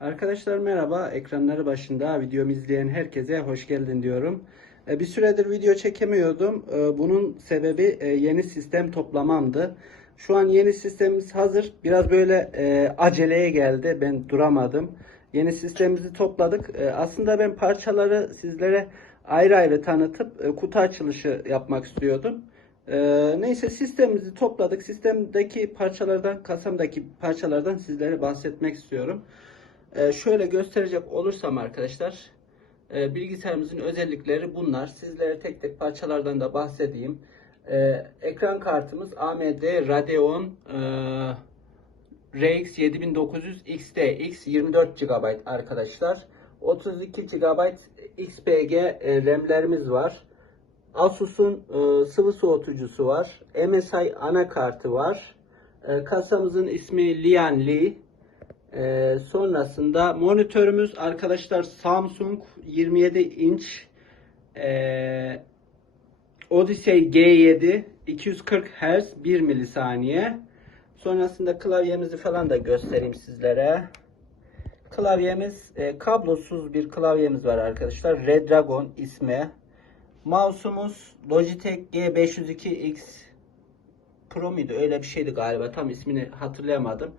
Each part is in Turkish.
Arkadaşlar merhaba. Ekranları başında videomu izleyen herkese hoş geldin diyorum. E, Bir süredir video çekemiyordum. E, Bunun sebebi e, yeni sistem toplamamdı. Şu an yeni sistemimiz hazır. Biraz böyle aceleye geldi. Ben duramadım. Yeni sistemimizi topladık. Aslında ben parçaları sizlere ayrı ayrı tanıtıp kutu açılışı yapmak istiyordum. Neyse sistemimizi topladık. Sistemdeki parçalardan, kasamdaki parçalardan sizlere bahsetmek istiyorum. Ee, şöyle gösterecek olursam arkadaşlar, e, bilgisayarımızın özellikleri bunlar. Sizlere tek tek parçalardan da bahsedeyim. Ee, ekran kartımız AMD Radeon RX 7900 XT X 24 GB arkadaşlar. 32 GB XPG RAM'lerimiz var. Asus'un e, sıvı soğutucusu var. MSI anakartı var. E, kasamızın ismi Lian Li. E, sonrasında monitörümüz arkadaşlar Samsung 27 inç e, Odyssey G7 240 Hz 1 milisaniye. Sonrasında klavyemizi falan da göstereyim sizlere. Klavyemiz e, kablosuz bir klavyemiz var arkadaşlar. Redragon ismi. Mouse'umuz Logitech G502X Pro muydu? Öyle bir şeydi galiba. Tam ismini hatırlayamadım.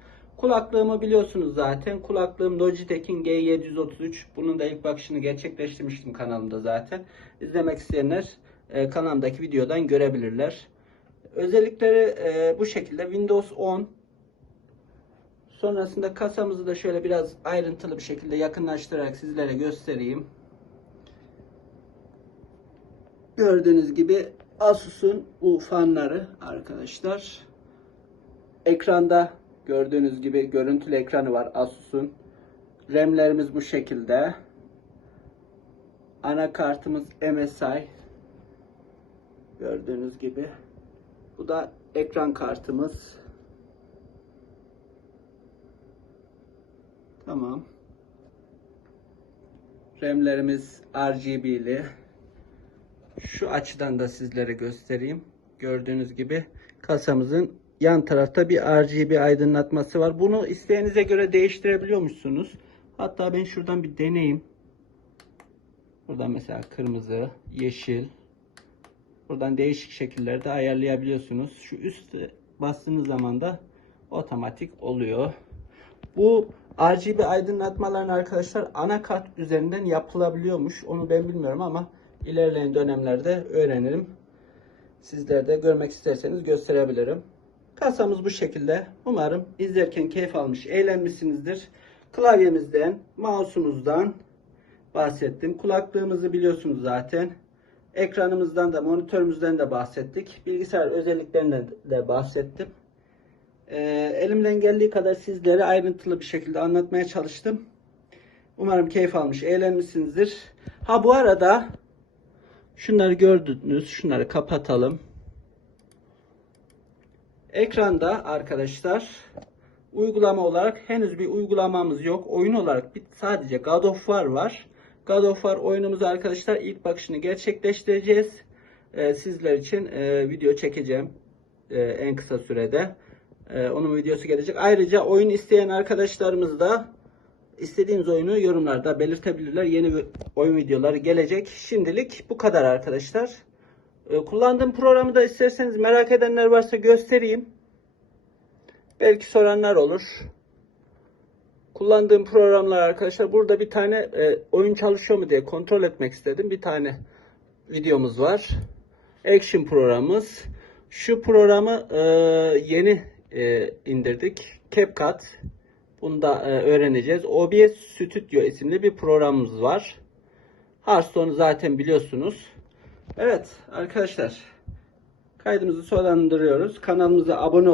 Kulaklığımı biliyorsunuz zaten. Kulaklığım Logitech'in G733. Bunun da ilk bakışını gerçekleştirmiştim kanalımda zaten. İzlemek isteyenler e, kanalımdaki videodan görebilirler. Özellikleri e, bu şekilde. Windows 10 Sonrasında kasamızı da şöyle biraz ayrıntılı bir şekilde yakınlaştırarak sizlere göstereyim. Gördüğünüz gibi Asus'un bu fanları arkadaşlar. Ekranda gördüğünüz gibi görüntülü ekranı var Asus'un. RAM'lerimiz bu şekilde. Anakartımız MSI. Gördüğünüz gibi. Bu da ekran kartımız. Tamam. RAM'lerimiz RGB'li. Şu açıdan da sizlere göstereyim. Gördüğünüz gibi kasamızın yan tarafta bir RGB aydınlatması var. Bunu isteğinize göre değiştirebiliyormuşsunuz. Hatta ben şuradan bir deneyeyim. Buradan mesela kırmızı, yeşil. Buradan değişik şekillerde ayarlayabiliyorsunuz. Şu üst bastığınız zaman da otomatik oluyor. Bu RGB aydınlatmaların arkadaşlar anakart üzerinden yapılabiliyormuş. Onu ben bilmiyorum ama ilerleyen dönemlerde öğrenirim. Sizler de görmek isterseniz gösterebilirim. Kasamız bu şekilde. Umarım izlerken keyif almış, eğlenmişsinizdir. Klavyemizden, mouse'umuzdan bahsettim. Kulaklığımızı biliyorsunuz zaten. Ekranımızdan da, monitörümüzden de bahsettik. Bilgisayar özelliklerinden de bahsettim. Ee, elimden geldiği kadar sizlere ayrıntılı bir şekilde anlatmaya çalıştım. Umarım keyif almış, eğlenmişsinizdir. Ha bu arada şunları gördünüz. Şunları kapatalım. Ekranda arkadaşlar uygulama olarak henüz bir uygulamamız yok. Oyun olarak bir, sadece God of War var. God of War oyunumuzu arkadaşlar ilk bakışını gerçekleştireceğiz. Ee, sizler için e, video çekeceğim e, en kısa sürede. E, onun videosu gelecek. Ayrıca oyun isteyen arkadaşlarımız da istediğiniz oyunu yorumlarda belirtebilirler. Yeni oyun videoları gelecek. Şimdilik bu kadar arkadaşlar. E, kullandığım programı da isterseniz merak edenler varsa göstereyim. Belki soranlar olur. Kullandığım programlar arkadaşlar burada bir tane e, oyun çalışıyor mu diye kontrol etmek istedim. Bir tane videomuz var. Action programımız. Şu programı e, yeni e, indirdik. CapCut. Bunu da e, öğreneceğiz. OBS Studio isimli bir programımız var. Hearthstone'u zaten biliyorsunuz. Evet arkadaşlar. Kaydımızı sonlandırıyoruz. Kanalımıza abone